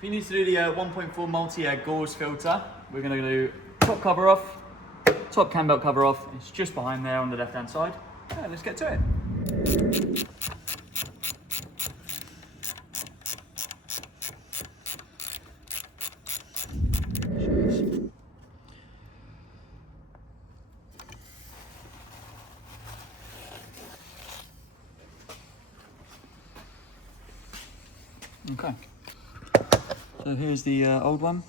If you need to do the 1.4 Multiair Gauze filter, we're going to do top cover off, top cam belt cover off. It's just behind there on the left hand side. Yeah, let's get to it. Okay, so here's the old one.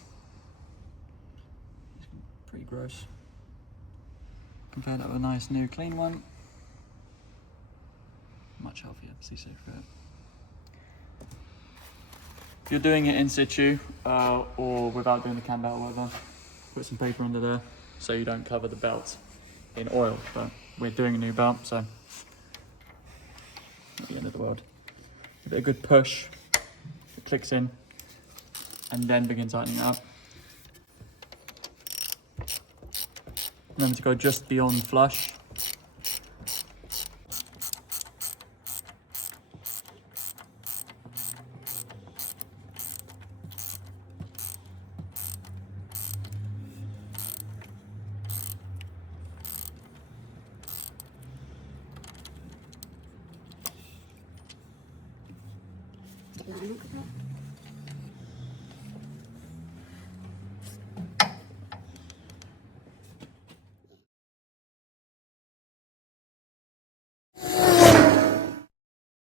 Pretty gross. Compare that with a nice new clean one. Much healthier, see safe for it. If you're doing it in situ or without doing the cam belt or whatever, put some paper under there so you don't cover the belt in oil. But we're doing a new belt, so not the end of the world. Give it a good push. It clicks in, and then begin tightening it up. Remember to go just beyond flush.